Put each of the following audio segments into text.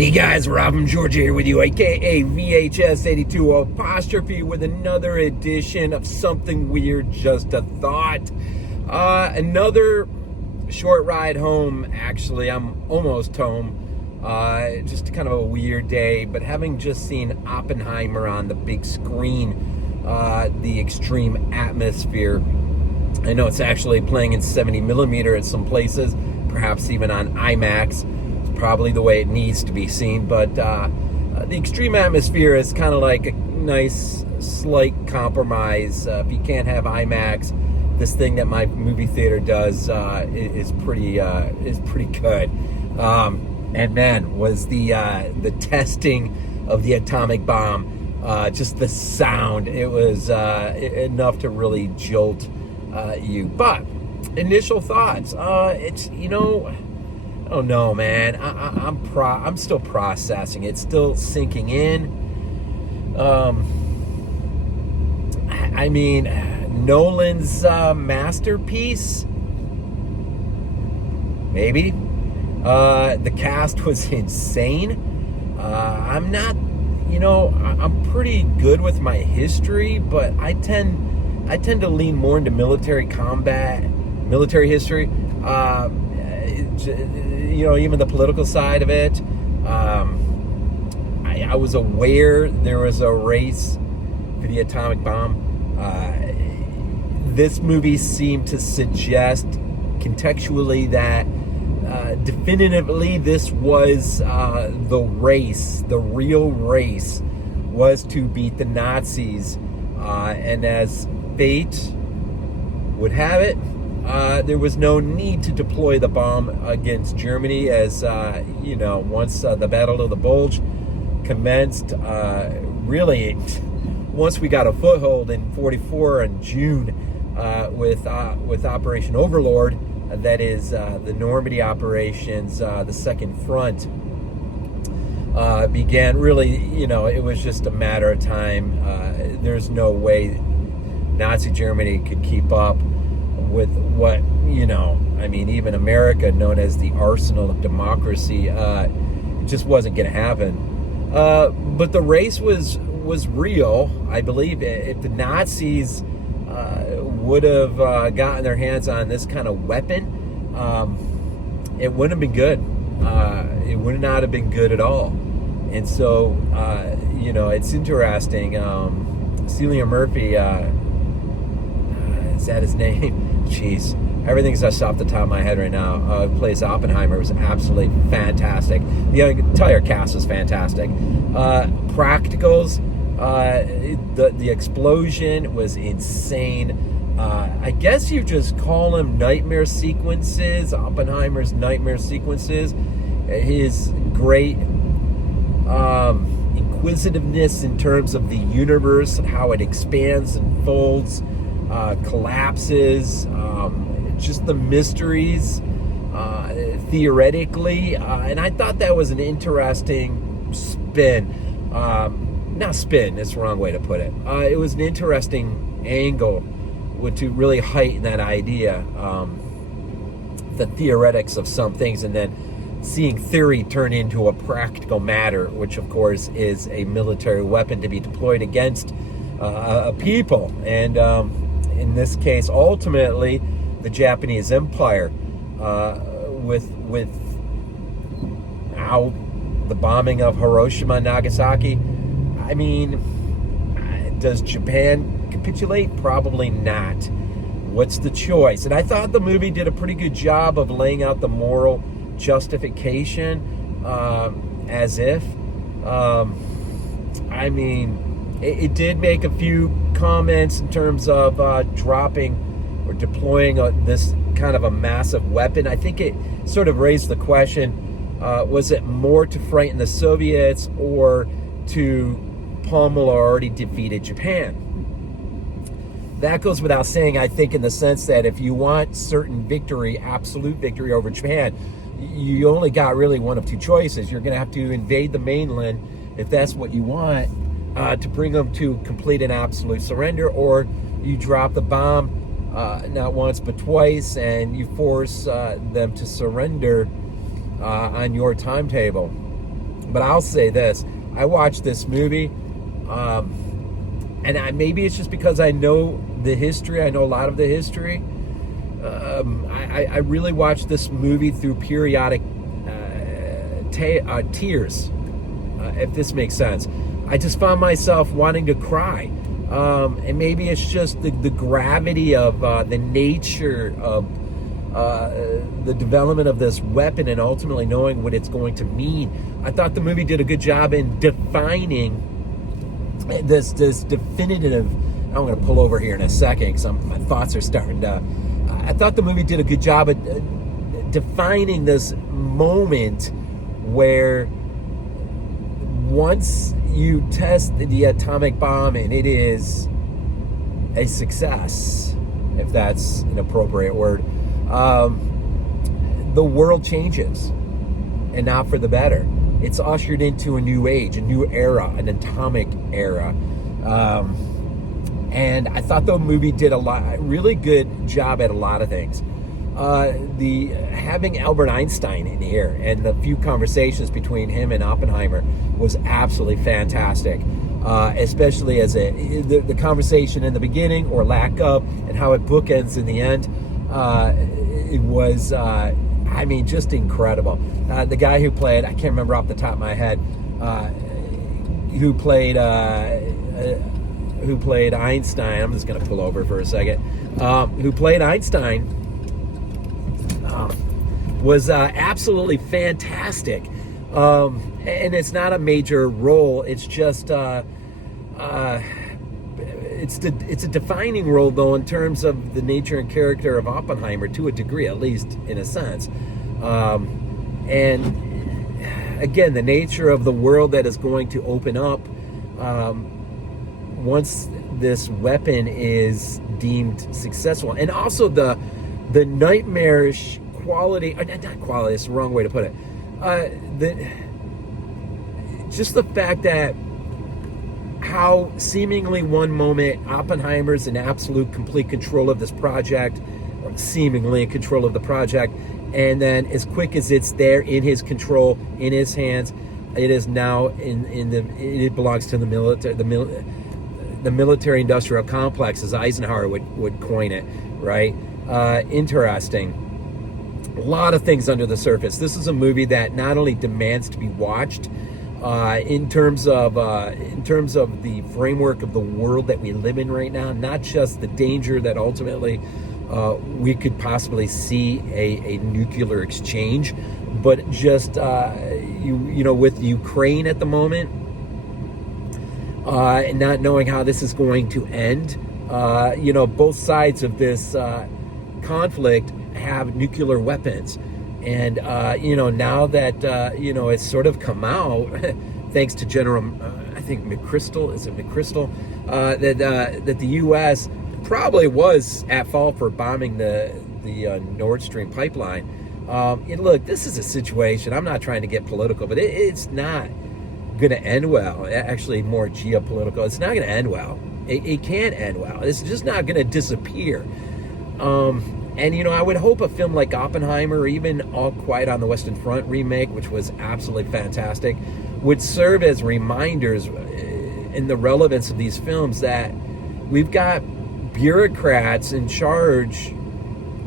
Hey guys, Rob from Georgia here with you, aka VHS82 apostrophe, with another edition of Something Weird, Just a Thought. Another short ride home, actually. I'm almost home. Just kind of a weird day, but having just seen Oppenheimer on the big screen, the extreme atmosphere. I know it's actually playing in 70 millimeter at some places, perhaps even on IMAX. Probably the way it needs to be seen, but the extreme atmosphere is kind of like a nice slight compromise. If you can't have IMAX, this thing that my movie theater does is pretty good. And man, was the testing of the atomic bomb, just the sound, it was enough to really jolt you. But initial thoughts, it's, oh no, man! I'm still processing. It's still sinking in. I mean, Nolan's masterpiece, maybe. The cast was insane. I'm not, I'm pretty good with my history, but I tend to lean more into military combat, military history. Even the political side of it. I was aware there was a race for the atomic bomb. This movie seemed to suggest contextually that definitively this was the race. The real race was to beat the Nazis. And as fate would have it, there was no need to deploy the bomb against Germany, as once the Battle of the Bulge commenced, really once we got a foothold in '44 in June with Operation Overlord, that is the Normandy operations, the Second Front began. Really, it was just a matter of time. There's no way Nazi Germany could keep up with what, even America, known as the arsenal of democracy, it just wasn't going to happen. But the race was real, I believe. If the Nazis would have gotten their hands on this kind of weapon, it wouldn't have been good. It would not have been good at all. And so, it's interesting. Cillian Murphy, is that his name? Jeez, everything's just off the top of my head right now. Plays Oppenheimer. It was absolutely fantastic. The entire cast was fantastic. Practicals, the explosion was insane. I guess you just call them nightmare sequences. Oppenheimer's nightmare sequences. His great inquisitiveness in terms of the universe and how it expands and folds. Collapses, just the mysteries, theoretically, and I thought that was an interesting spin. Not spin, that's the wrong way to put it. It was an interesting angle to really heighten that idea, the theoretics of some things, and then seeing theory turn into a practical matter, which of course is a military weapon to be deployed against a people. And in this case, ultimately, the Japanese Empire, with how the bombing of Hiroshima and Nagasaki. I mean, does Japan capitulate? Probably not. What's the choice? And I thought the movie did a pretty good job of laying out the moral justification, as if. It did make a few comments in terms of dropping or deploying this kind of a massive weapon. I think it sort of raised the question, was it more to frighten the Soviets or to pummel already defeated Japan? That goes without saying, I think, in the sense that if you want certain victory, absolute victory over Japan, you only got really one of two choices. You're going to have to invade the mainland if that's what you want, to bring them to complete and absolute surrender, or you drop the bomb not once but twice and you force them to surrender on your timetable. But I'll say this: I watched this movie, and maybe it's just because I know the history. I know a lot of the history. I really watched this movie through periodic tears, if this makes sense. I just found myself wanting to cry. And maybe it's just the gravity of the nature of the development of this weapon and ultimately knowing what it's going to mean. I thought the movie did a good job in defining this definitive. I'm going to pull over here in a second because my thoughts are starting to. I thought the movie did a good job at defining this moment where once you test the atomic bomb and it is a success, if that's an appropriate word, the world changes, and not for the better. It's ushered into a new age, a new era, an atomic era. And I thought the movie did a really good job at a lot of things. Having Albert Einstein in here and the few conversations between him and Oppenheimer was absolutely fantastic. Especially as the conversation in the beginning or lack of, and how it bookends in the end. It was, just incredible. The guy who played, I can't remember off the top of my head, who played Einstein. I'm just going to pull over for a second. Who played Einstein was absolutely fantastic. And it's not a major role. It's just it's a defining role, though, in terms of the nature and character of Oppenheimer, to a degree, at least in a sense. And again, the nature of the world that is going to open up once this weapon is deemed successful, and also the nightmarish quality. Not quality. It's the wrong way to put it. Just the fact that how seemingly one moment Oppenheimer's in absolute complete control of this project, or seemingly in control of the project, and then as quick as it's there in his control, in his hands, it is now it belongs to the military, the military industrial complex, as Eisenhower would coin it, right? Interesting. A lot of things under the surface. This is a movie that not only demands to be watched, in terms of the framework of the world that we live in right now, not just the danger that ultimately we could possibly see a nuclear exchange, but just with Ukraine at the moment, and not knowing how this is going to end. Both sides of this conflict have nuclear weapons. And, now that, it's sort of come out, thanks to General, I think McChrystal, that the U.S. probably was at fault for bombing the Nord Stream pipeline. Look, this is a situation, I'm not trying to get political, but it's not going to end well. Actually, more geopolitical. It's not going to end well. It can't end well. It's just not going to disappear. And, I would hope a film like Oppenheimer, or even All Quiet on the Western Front remake, which was absolutely fantastic, would serve as reminders in the relevance of these films that we've got bureaucrats in charge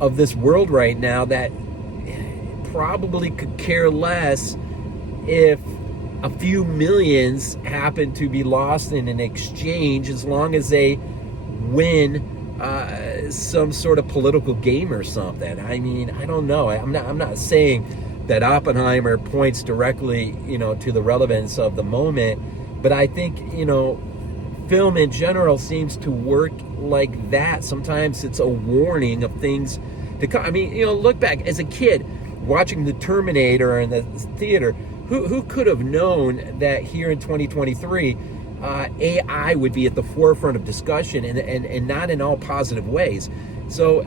of this world right now that probably could care less if a few millions happen to be lost in an exchange, as long as they win some sort of political game or something. I mean, I don't know. I'm not saying that Oppenheimer points directly, to the relevance of the moment, but I think, film in general seems to work like that. Sometimes it's a warning of things to come. I mean, look back as a kid watching The Terminator in the theater. Who could have known that here in 2023, AI would be at the forefront of discussion, and not in all positive ways. So,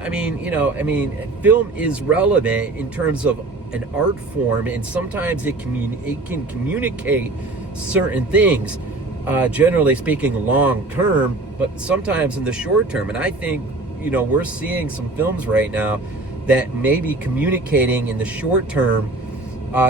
film is relevant in terms of an art form, and sometimes it can communicate certain things, generally speaking, long term, but sometimes in the short term. And I think, we're seeing some films right now that may be communicating in the short term.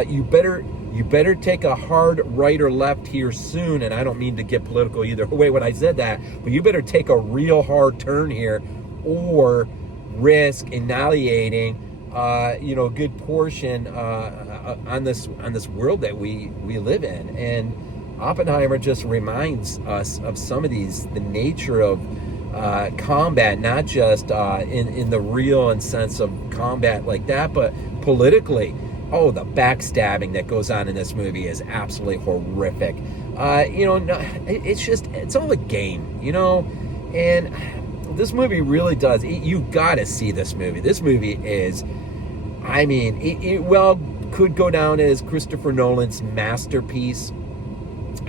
You better you better take a hard right or left here soon. And I don't mean to get political either way when I said that, but you better take a real hard turn here, or risk annihilating a good portion on this world that we live in. And Oppenheimer just reminds us of some of the nature of combat, not just in the real and sense of combat like that, but politically. Oh, the backstabbing that goes on in this movie is absolutely horrific. It's all a game, and this movie really does. You got to see this movie. This movie is, it could go down as Christopher Nolan's masterpiece.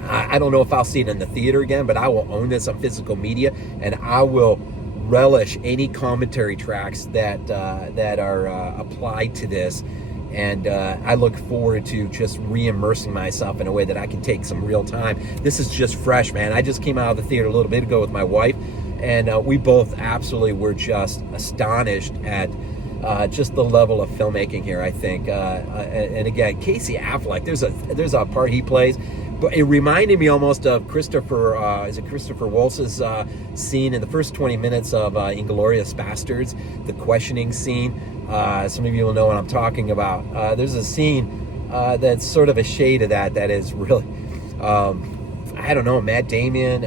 I don't know if I'll see it in the theater again, but I will own this on physical media, and I will relish any commentary tracks that are applied to this. And I look forward to just re-immersing myself in a way that I can take some real time. This is just fresh, man. I just came out of the theater a little bit ago with my wife, and we both absolutely were just astonished at just the level of filmmaking here, I think. And again, Casey Affleck, there's a part he plays, but it reminded me almost of Christopher Waltz's scene in the first 20 minutes of Inglourious Basterds, the questioning scene. Some of you will know what I'm talking about. There's a scene that's sort of a shade of that is really, I don't know, Matt Damon,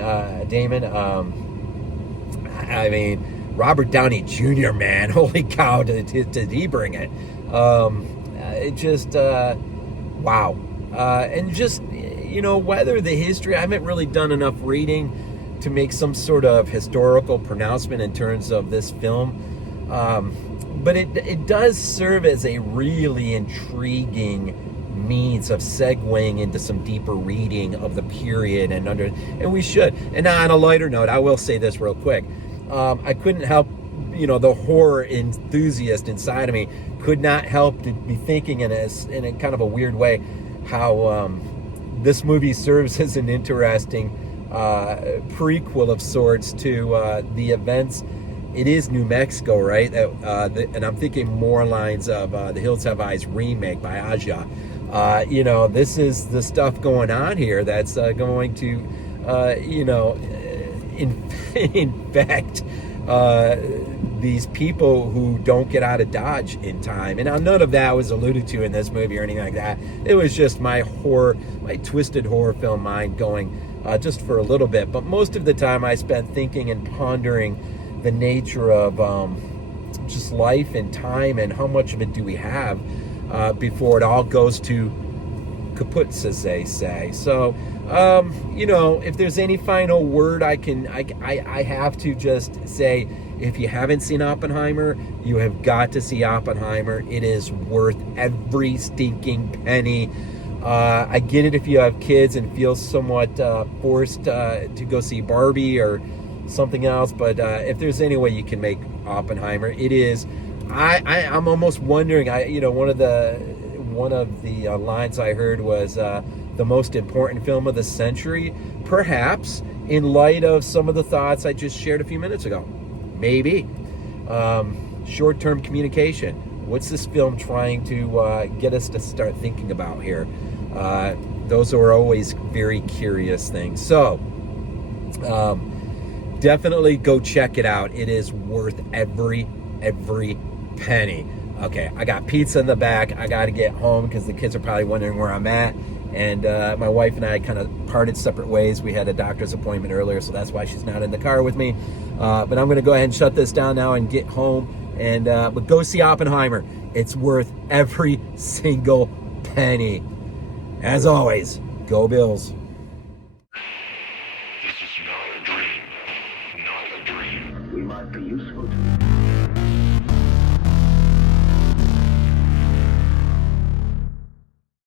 Robert Downey Jr., man, holy cow, did he bring it. It just, wow. And just, whether the history, I haven't really done enough reading to make some sort of historical pronouncement in terms of this film. But it does serve as a really intriguing means of segueing into some deeper reading of the period, and we should. And now, on a lighter note, I will say this real quick. I couldn't help, the horror enthusiast inside of me could not help to be thinking in a kind of a weird way how this movie serves as an interesting prequel of sorts to the events. It is New Mexico, right? And I'm thinking more lines of The Hills Have Eyes remake by Aja. This is the stuff going on here that's going to, infect these people who don't get out of Dodge in time. And now none of that was alluded to in this movie or anything like that. It was just my twisted horror film mind going just for a little bit. But most of the time I spent thinking and pondering the nature of just life and time, and how much of it do we have before it all goes to kaput, as they say. So, if there's any final word I have to just say, if you haven't seen Oppenheimer, you have got to see Oppenheimer. It is worth every stinking penny. I get it if you have kids and feel somewhat forced to go see Barbie or something else, but if there's any way you can make Oppenheimer, it is. I'm almost wondering. One of the lines I heard was the most important film of the century, perhaps in light of some of the thoughts I just shared a few minutes ago. Maybe short-term communication. What's this film trying to get us to start thinking about here? Those are always very curious things. So. Definitely go check it out. It is worth every penny. Okay, I got pizza in the back. I got to get home because the kids are probably wondering where I'm at. And my wife and I kind of parted separate ways. We had a doctor's appointment earlier, so that's why she's not in the car with me. But I'm going to go ahead and shut this down now and get home. And but go see Oppenheimer. It's worth every single penny. As always, go Bills. We might be useful to you.